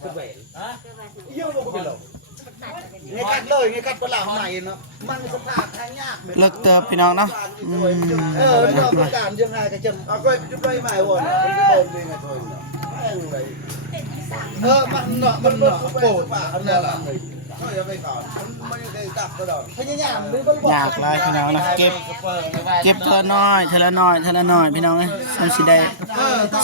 เป็นแหวนเยี่ยมกว่าเป็นหรอกไงกัดเลยไงกัดปลาไหนเนาะมันสภาพทางยาก เลิกเติบพี่น้องเนาะเราประกาศยังไงก็จะเอาไปจุดไรใหม่หมดมันจะโดนยังไงตัวมันโกรธป่ะอันนั้นล่ะก็อย่าไปก่อนมันยังได้ตักก็ดอกพยายามดูบ่ อยากลายพี่น้องนะเก็บเธอน้อยเธอละน้อยพี่น้องเอ้ยซ้ำสิได้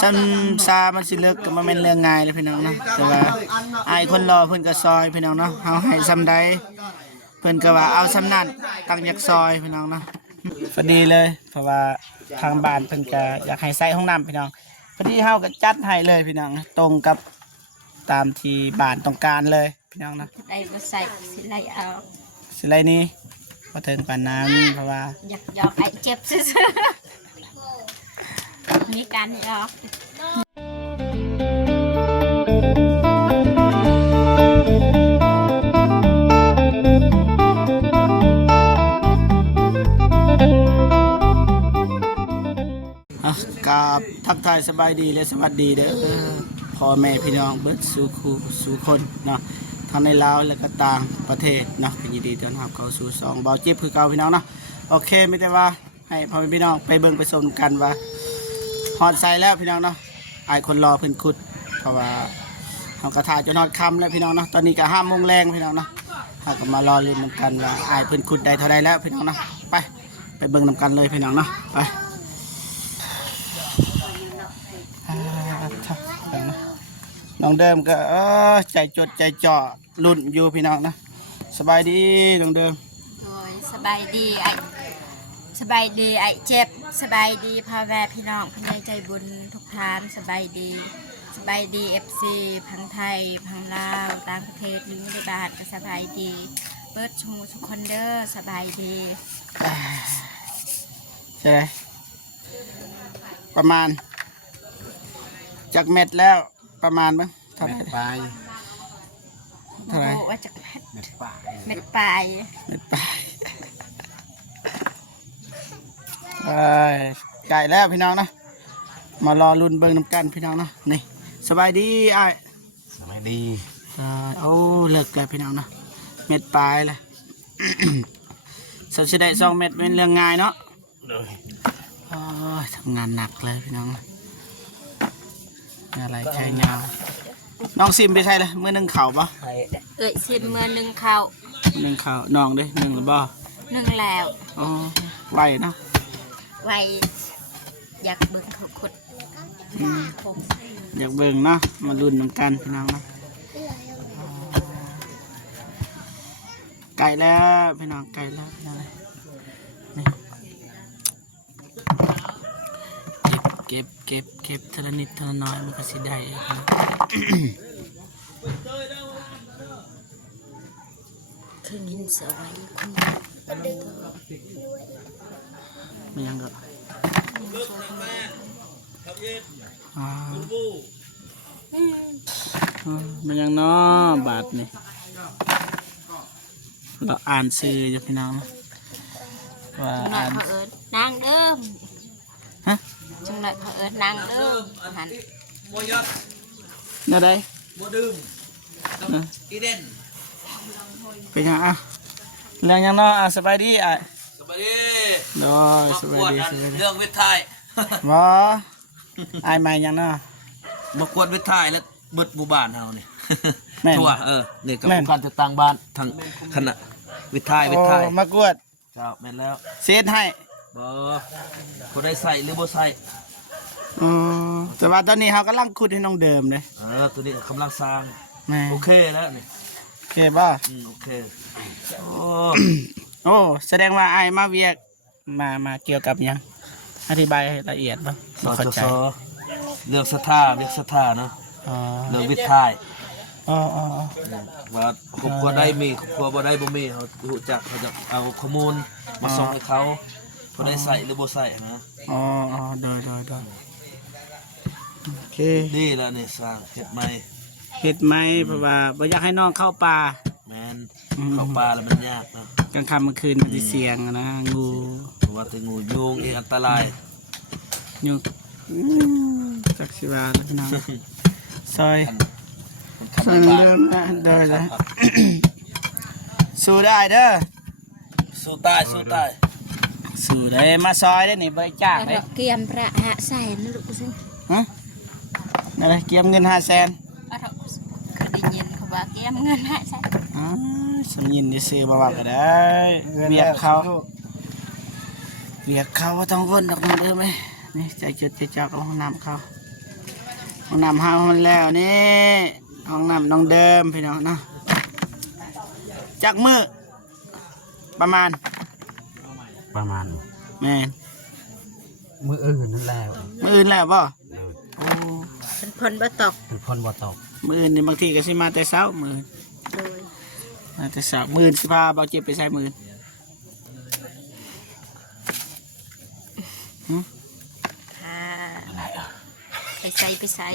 ซ้ำซามันสิเลิกก็บ่แม่นเรื่องง่ายเลยพี่น้องเนาะแต่ว่าอายคนรอเพิ่นก็ซอยพี่น้องเนาะเฮาให้ซ้ำใดเพิ่นก็ว่าเอาซ้ำนั้นตั้งอยากซอยพี่น้องเนาะพอดีเลยเพราะว่าทางบ้านเพิ่นก็อยากให้ใส่ห้องน้ำพี่น้องพอดีเฮาก็จัดให้เลยพี่น้องตรงกับตามที่บ้านต้องการเลยพี่น้องนะได้บ่ใส่สิไลเอาสิไลนี้พอถึงปานนั้นเพราะว่าอยากหยอกไอ้เจ็บซื่อๆมีการหยอกกับทักทายสบายดีและสวัสดีเด้อพ่อแม่พี่น้องเบิดสู่คู่สู่คนเนาะทั้งในลาวและก็ต่างประเทศเนาะยินดีต้อนรับเข้าสู่2เบาจิ๊บคือเก่าพี่น้องเนาะโอเคไม่ได้ว่าให้พ่อแม่พี่น้องไปเบิ่งไปชมกันว่าฮอดใส่แล้วพี่น้องเนาะไอ้คนรอเพิ่นขุดเพราะว่าเฮากระถ่ายจนฮอดค่ำแล้วพี่น้องเนาะตอนนี้ก็5 โมงแรงพี่น้องเนาะเฮาก็มารอลุ้นกันว่าไอ้เพิ่นขุดได้เท่าใดแล้วพี่น้องเนาะไปเบิ่งนำกันเลยพี่น้องเนาะไปน้องเดิมก็ใจจดใจจ่อรุ่นอยู่พี่น้องนะสบายดีน้องเดิมโอ้ยสบายดีไอ้เจ็บสบายดีพ่อแม่พี่น้องพี่ใจบุญทุกท่านสบายดีFC พังไทยพังลาวต่างประเทศอยู่ในบ้านก็สบายดีเปิดชูทุกคนเด้อสบายดีใช่ไหมประมาณจากเม็ดแล้วประมาณมั้งเท่าไหร่เท่าไหร่ว่าจากเม็ดปลายไก่แล้วพี่น้องนะมารอลุ้นเบิ่งน้ำกันพี่น้องนะนี่สบายดีไอ้สบายดีโอ้เลิกแล้วพี่น้องนะเม็ดปลายเลยสับสิได้2 เม็ดเป็นเรื่องง่ายเนาะทำงานหนักเลยพี่น้องอะไรใช้ยาวน้องซิมไปใช่เลยมือ1 เข่าปะซิมมือ1 เข่า1 เข่าน้องดิ1หรือบ่1แล้วอ๋อไหวเนาะไหวอยากเบิ่งเขาขุดอยากเบิ่งเนาะมาลุ้นน้ำกันพี่น้องนะไก่แล้วพี่น้องไก่แล้วพี่น้องนี่เก็บทีละนิดทีละน้อยมันก็สิได้คือนินเสือไว้คุณไม่ยังก็มันยังเนาะบาทนี่เราอ่านซื้ออยู่พี่น้องว่าอ่านนางเดิมฮะจังเลยนางเดิมหันเนี่ยได้โมดื่มอีเดนเป็นยังอ่ะเรื่องยังเนาะสบายดีอ่ะสบายดีสบายดีเรื่องวิทย์ไทยว้าไอ้ใหม่ยังเนาะมากวดวิทย์ไทยแล้วเบิดบูบานเฮานี่ทั่วเนี่ยกับการจะตั้งบ้านทางคณะวิทย์ไทยมากวดเจ้าแม่นแล้วเซตให้บ่ผู้ใดใส่หรือบ่ใส่แต่ว่าตอนนี้เขากำลังขุดให้น้องเดิมเลยตัวนี้กำลังสร้างโอเคแล้วนี่โอเคป่ะโอเคโอ้แสดงว่าไอ้มาเวียกมาเกี่ยวกับยังอธิบายละเอียดป่ะเข้าใจเรื่องศรัทธาเนาะเรื่องวิทย์ไทยว่าครอบครัวได้มีครอบครัวบ่ได้บ่มีเขารู้จักเขาจะเอาข้อมูลมาส่งให้เขาผู้ใดใส่หรือบ่ใส่นะได้โอเคนี่แล้วนี่สร้างเห็ดไหมเพราะว่าบ่อยากให้น้องเข้าป่าแม่นเข้าป่าแล้วมันยากนะกลางค่ำกลางคืนมันจะเสี่ยงนะงูเพราะว่าแต่งูยุงอันตรายยุงจักสิว่าแล้วพี่น้องซอย เดินเดินเลยสู้ได้เด้อ สู้ตายสู้ตาย สู้ได้มาซอยได้นี่บริจาค แต่ เลย เกียมประหะแสนลูกซึ่ง ฮะนั่นเลยเกียมเงิน500,000 เคยได้ยินเขาว่าเกียมเงินหะแสน สมยินได้ซื้อมาว่าก็ได้เวียกเขาว่าต้องวนดอกมันเด้อไหมนี่ใจจดใจจ่อกับห้องน้ำเขาห้องน้ำห้ามันแล้วนี่ห้องน้ำน้องเดิมพี่น้องเนาะจักมือประมาณ แม่น มืออื่นนั่นแล้ว มืออื่นแล้วป่ะโอ้ เป็นพลบ่ตก เป็นคนบ่ตก มืออื่นนี่บางทีก็สิมาแต่เช้ามือ โดย มาแต่เช้ามือสิพาเบาเจ็บไปใส่มือ ค่ะไปใส่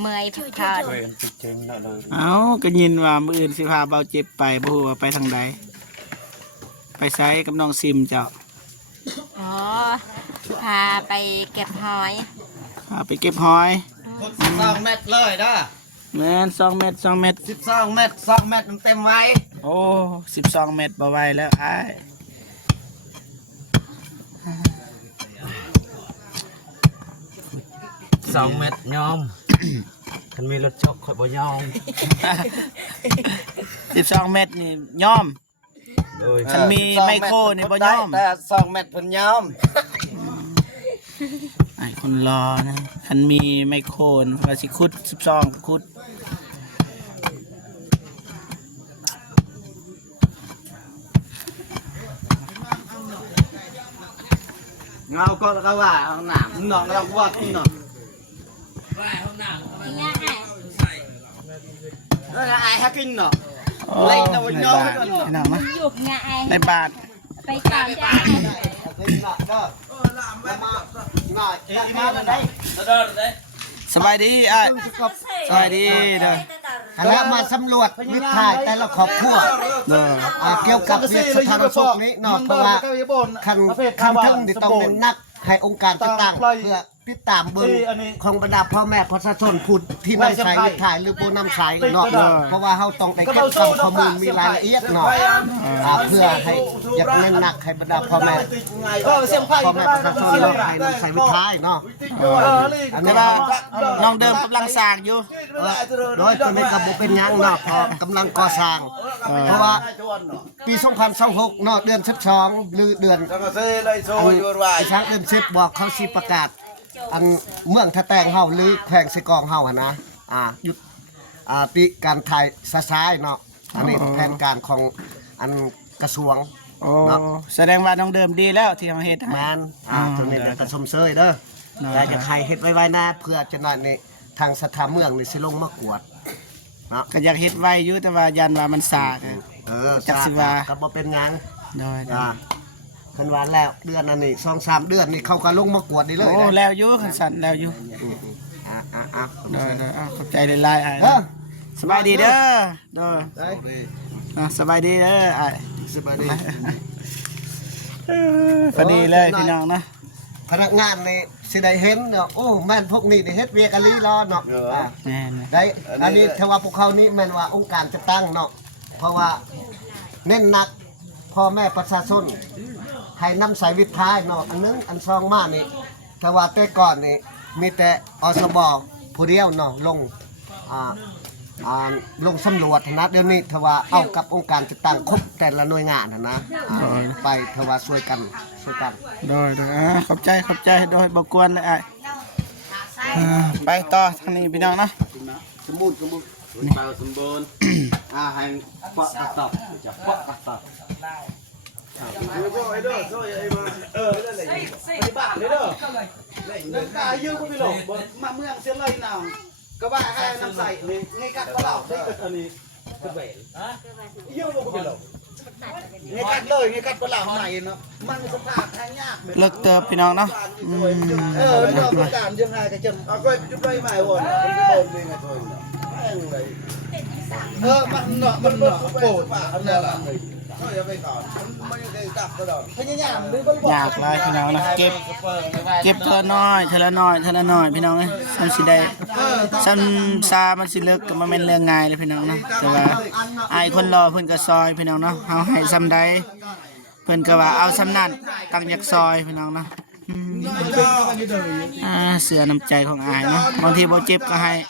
เมื่อยพักผ่อน เอาก็ยินว่ามืออื่นสิพาเบาเจ็บไปบ่ฮู้ว่าไปทางใดไปใส่กับน้องซิมเจ้า อ๋อพาไปเก็บหอย พาไปเก็บหอย 12 เม็ดเลยเด้อ แม่น2 เม็ด2 เม็ด 12 เม็ด2 เม็ดเต็มไว้ โอ้12 เม็ดบ่ไหวแล้วอ้าย 2 เม็ดยอม คันมีรถจกข่อยบ่ยอม 12 เม็ดนี่ยอม โดย คันมีไมโครนี่บ่ยอม แต่2 เม็ดเพิ่นยอม ไอ้คนรอนะคันมีไมโครว่าสิขุด12ขุด เงาก็ก็ว่าห้องน้ำน้องเราว่าที่เนาะ ว่าห้องน้ำเขามา ง่าย ใส่ แล้วไอ้ฮักกินเนาะ โอ้ ไล่ตะวันยอม พี่น้องนะ หยุบง่าย ในบาท ไปตามจ้า เดินเลย สบายดีอ้ายสบายดีเด้อ คณะมาสำรวจวิถีแต่ละครอบครัว เด้อ เกี่ยวกับเรื่องสาธารณสุขนี้เนาะเพราะว่าคันทึ่งที่ต้องเป็นนักให้องค์การต่างๆเพื่อติดตามเบิ่งของบรรดาพ่อแม่ประชาชนผู้ที่นำสายวิถีหรือผู้นำสายเนาะเพราะว่าเฮาต้องได้เก็บข้อมูลมีรายละเอียดเนาะเพื่อให้อยากเน้นหนักให้บรรดาพ่อแม่ประชาชนเนาะให้นำสายวิถีเนาะอัน แต่ นี้ ว่า ว่า น้องเดิมกำลังสร้างอยู่ โดยตัวนี้ก็บ่เป็นหยังเนาะเพราะกำลังก่อสร้างเพราะว่าปี 2026เนาะเดือน12หรือเดือนไอ้ช้างเดือน10บอกเขาสิประกาศอันเมืองทะแตงเฮาหรือแขวงไสกองเฮาหั่นนะหยุดปีการถ่ายซะซ้ายเนาะอันนี้แผนการของอันกระทรวง โอ้แสดงว่าน้องเดิมดีแล้วที่เฮาเฮ็ดให้ แม่นตัวนี้ก็ชมเชยเด้อแต่จะใครเฮ็ดไว้ๆนะเพื่อจะนั่นนี่ทางสถานเมืองนี่สิลงมากวดเนาะ ก็อยากเฮ็ดไว้อยู่แต่ว่ายันว่ามันสากอะ จักสิว่า ก็บ่เป็นหยัง โดย คันว่าแล้วเดือนอันนี้2-3 เดือนนี่เขาก็ลงมากวดได้เลย โอ้ นะ แล้วอยู่คันสั่นแล้วอยู่ โดยขอบใจหลายๆอ้าย เออ สบายดีเด้อโดย ได้ สบายดีเด้ออ้าย สบายดี พอดีเลยพี่น้องนะ พนักงานนี่สิได้เห็นเนาะโอ้แม่นพวกนี้ได้เฮ็ดเวียกอะลีรอเนาะ แม่น ได้อันนี้ถ้าว่าพวกเขานี่แม่นว่าองค์การจะตั้งเนาะเพราะว่าเน้นหนักพ่อแม่ประชาชนให้นำสายวิทย์ท้ายเนาะอันนึงอันซองมานี่ถ้าว่าแต่ก่อนนี่มีแต่อสบผู้เดียวเนาะลงลงสำรวจนะเดี๋ยวนี้ถ้าว่าเอากับองค์การจะตั้งครบแต่ละหน่วยงานนะไปถ้าว่าช่วยกัน โดยขอบใจโดยบ่กวนเลยอ้ายไปต่อทางนี้พี่น้องนะ สมบูรณ์เปล่าสมบูรณ์ให้ปะกระตอบจะปะกระตอบมาเมืองเสียเลยหนาวก็ว่าให้น้ำใสนี่ไงกัดก็เล่าได้อันนี้ก็เบนเยอะกว่าเป็นหรอกไงกัดเลยไงกัดก็เล่าไหนเนาะมันสภาพทางยาก เลิกเติบพี่น้องเนาะ เรื่องประการยังไงกันจนเอาไปจุดไปใหม่วนมันก็โดนเลยไงตัวมันเนาะโปรดอันนั้นล่ะ อยากหลายพี่น้องนะเก็บเธอน้อยเธอละน้อยเธอละน้อยพี่น้องเอ้ยซ้ำสิได้ซ้ำซามันสิเลิกก็บ่แม่นเรื่องง่ายเลยพี่น้องเนาะแต่ว่าอายคนรอเพิ่นก็ซอยพี่น้องเนาะเฮาให้ซ้ำใดเพิ่นก็ว่าเอาซ้ำนั้นตั้งอยากซอยพี่น้องเนาะเสือน้ำใจของอายเนาะบางทีบ่เจ็บก็ให้100,000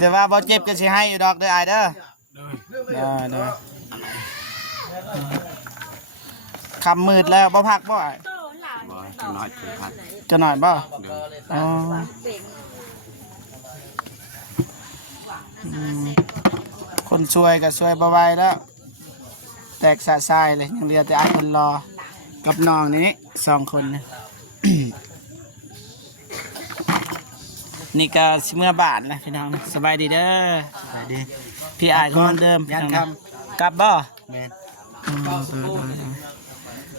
แต่ว่าบ่เจ็บก็สิให้อยู่ดอกเด้ออายเด้อได้คำมืดแล้วบ่พักบ่อายบ่จะน้อยพักจะน้อยบ่อ๋อคนช่วยก็ช่วยบ่ไหวแล้วแตกสะสายเลยยังเหลือแต่อายคนรอกับน้องนี้2คนนะ นี่ก็สิเมื่อบาทนะพี่น้องสบายดีเด้อสบายดีพี่อายคนเดิมยันคำกลับบ่แม่น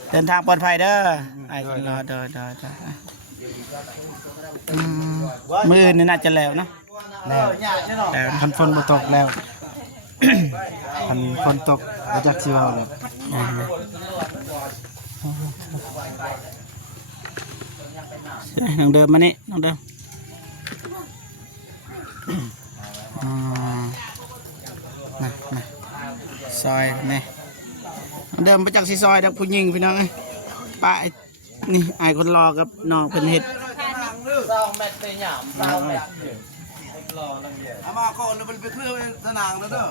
เดินทางปลอดภัยเด้ออายคนรอเด้อมื้ออื่นนี่น่าจะแล้วนะแล้วคันฝนบ่ตกแล้ว คันฝนตกบ่จักสิเว้าแล้วน้องเดิมมานี่น้องเดิมนะซอยนี่เดิมไปจากซีซอยดักผู้หญิงพี่น้องไอ้ป้านี่ไอ้คนรอกับน้องเป็นเห็ดเอามาก่อนเราไปเพื่อสนางแล้วเด้อ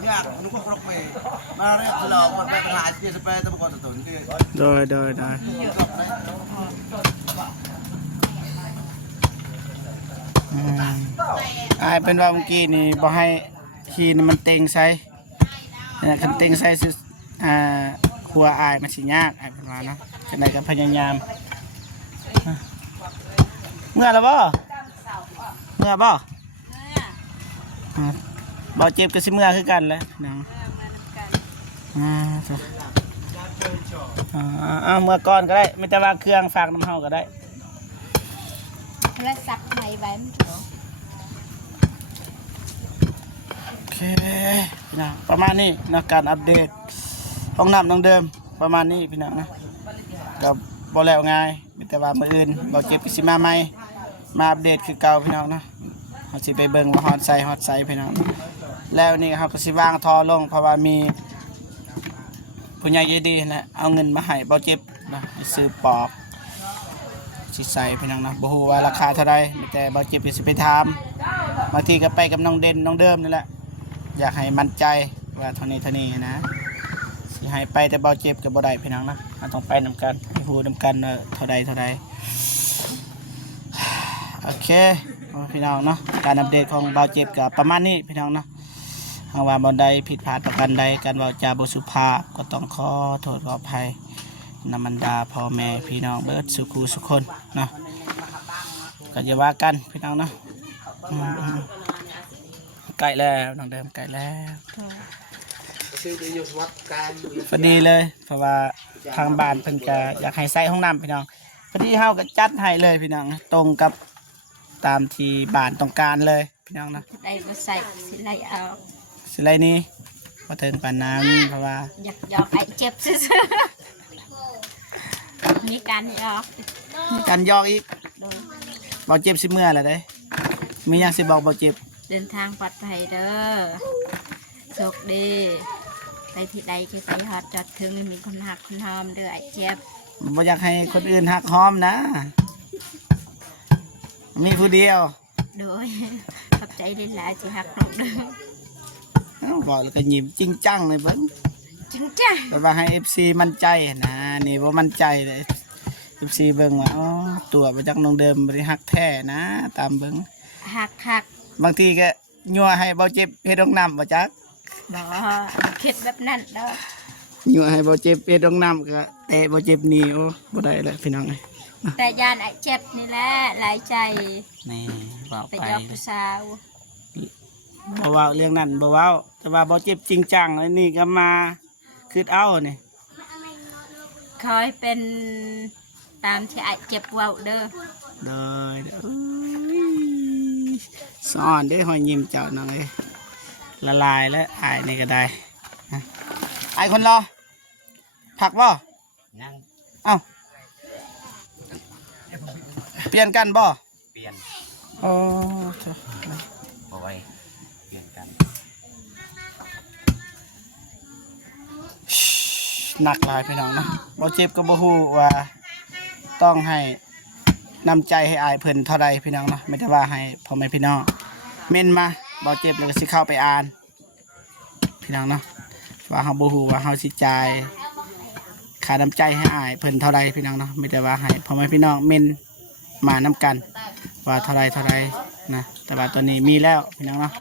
เนี่ยนุกครกเมย์มาเรียกเราคนไปหาเจียสเปรย์ตะบกอนตุนที่โดยไอ้เป็นว่าเมื่อกี้นี่บอกให้ขี่มันเต็งใส่คันเต็งใส่ครัวอายมันสิยากไอ้เป็นว่าเนาะจังได๋ก็พยายามเมื่อแล้วบ่บ่เจ็บก็สิเมื่อคือกันแหละนะเมื่อก่อนก็ได้ไม่แต่ว่าเครื่องฝากน้ำเฮาก็ได้แล้วสักไหนไว้มันเถอะโอเคนะประมาณนี้นะการอัปเดตห้องน้ำน้องเดิมประมาณนี้พี่น้องนะกับบ่แล้วง่ายมีแต่ว่ามื้ออื่นบ่เจ็บสิมาใหม่มาอัปเดตคือเก่าพี่น้องนะเฮาสิไปเบิ่งว่าฮอดไซพี่น้องแล้วนี่เฮาก็สิวางท่อลงเพราะว่ามีผู้ใหญ่ใจดีนะเอาเงินมาให้บ่เจ็บนะซื้อปอกสิใส่พี่น้องนะบ่ฮู้ว่าราคาเท่าใดมีแต่บ่เจ็บสิไปถามบางทีก็ไปกับน้องเด่นน้องเดิมนี่แหละอยากให้มั่นใจว่าเท่านี้นะสิให้ไปแต่บ่เจ็บก็บ่ได้พี่น้องนะเราต้องไปนำกันให้ฮู้นำกันเท่าใดโอเคพี่น้องเนาะการอัปเดตของบ่เจ็บก็ประมาณนี้พี่น้องเนาะหากว่าบ่ใดผิดพลาดประการใดการเว้าจาบ่สุภาพก็ต้องขอโทษขออภัยนำบรรดาพ่อแม่พี่น้องเบิดสุขสุขคนเนาะก็อย่าว่ากันพี่น้องเนาะใกล้แล้วน้องเดิมใกล้แล้วพอดีเลยเพราะว่าทางบ้านเพิ่นก็อยากให้ใส่ห้องน้ำพี่น้องพอดีเฮาก็จัดให้เลยพี่น้องตรงกับตามที่บ้านต้องการเลยพี่น้องนะได้บ่ใส่สิไล่เอาสิไล่นี้พอถึงปานนั้นเพราะว่าอยากไอ้เจ็บซื่อมีการยอกอีกบ่เจ็บสิเมื่อแล้วเด้มีหยังสิบอกบ่เจ็บเดินทางปลอดภัยเด้อโชคดีไปที่ใดก็ไปฮอดจอดถึงมีคนหักคนหอมเด้อไอ้เจ็บบ่อยากให้คนอื่นหักหอมนะมีผู้เดียวโดยขอบใจหลายๆที่หักน้องเด้อบอกแล้วก็ยิ้มจริงจังเลยเบิ่งจริงจังแต่ว่าให้ FC มั่นใจนะนี่บ่มั่นใจเลย FC เบิ่งว่าอ๋อตัวมาจากน้องเดิมบ่ได้ฮักแท้นะตามเบิ่งฮักบางทีก็ยั่วให้บ่เจ็บเฮ็ดห้องน้ำบ่จักบ่เฮ็ดแบบนั้นดอกยั่วให้บ่เจ็บเฮ็ดห้องน้ำก็แต่บ่เจ็บนี่โอ้บ่ได้แล้วพี่น้องเอ้ยแต่ยานไอ้เจ็บนี่แหละหลายใจนี่ว่าไปยอกผู้สาวบ่ว่าเรื่องนั้นบ่เว้าแต่ว่าบ่เจ็บจริงจังเลยนี่ก็มาคือเอานี่คอยเป็นตามที่ไอ้เจ็บเว้าเด้อได้สอนได้หอยยิ้มเจ้าน้องเอ้ย ละลายแล้วอายนี่ก็ได้นะอายคนรอผักบ่เอ้าเปลี่ยนกันบ่ เปลี่ยน อ๋อ เอาไว้เปลี่ยนกัน หนักหลายพี่น้องเนาะบ่เจ็บก็บ่ฮู้ว่าต้องให้นำใจให้อายเพิ่นเท่าใดพี่น้องเนาะไม่ได้ว่าให้พ่อแม่พี่น้องเม่นมาบ่เจ็บแล้วก็สิเข้าไปอ่านพี่น้องเนาะว่าเฮาบ่ฮู้ว่าเฮาสิจ่ายค่าน้ำใจให้อายเพิ่นเท่าใดพี่น้องเนาะไม่ได้ว่าให้พ่อแม่พี่น้องเม่นมานํกันว่าเท่าใดนะแต่ว่าตอนนี้มีแล้วพี่น้องเนาะ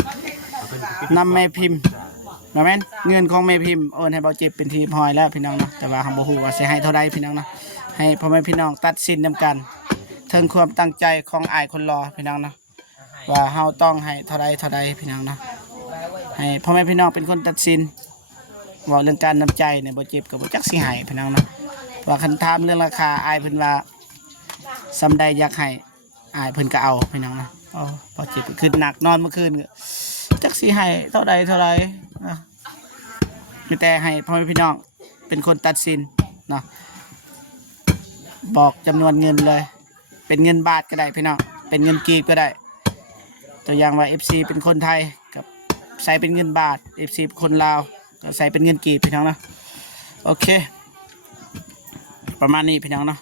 นำแม่พิมพ์มาแม่นเงินของแม่พิมพ์โอนให้เบาเจ็บเป็นทีพอยแล้วพี่น้องเนาะแต่ว่าเฮาบ่ฮู้ว่าสิให้เท่าใดพี่น้องเนาะให้พ่อแม่พี่น้องตัดสินนํกันถึงความตั้งใจของอายคนรอพี่น้องเนาะว่าเฮาต้องให้เท่าใดพี่น้องเนาะให้พ่อแม่พี่น้องเป็นคนตัดสินว่าเรื่องการนำใจเนี่ยบ่เจ็บก็บ่จักสิให้พี่น้องเนาะว่าคันถามเรื่องราคาอายเพิ่นว่าซำใดอยากให้อายเพิ่นก็เอาพี่น้องเนาะอ๋อบ่เจ็บก็ขึ้นหนักนอนเมื่อคืนก็จักสิให้เท่าใดนะมีแต่ให้พ่อแม่พี่น้องเป็นคนตัดสินเนาะบอกจำนวนเงินเลย เป็นเงินบาทก็ได้พี่น้องเป็นเงินกีบก็ได้ตัวอย่างว่า FC เป็นคนไทยกับใส่เป็นเงินบาท FC เป็นคนลาวก็ใส่เป็นเงินกีบพี่น้องเนาะโอเคประมาณนี้พี่น้องเนาะ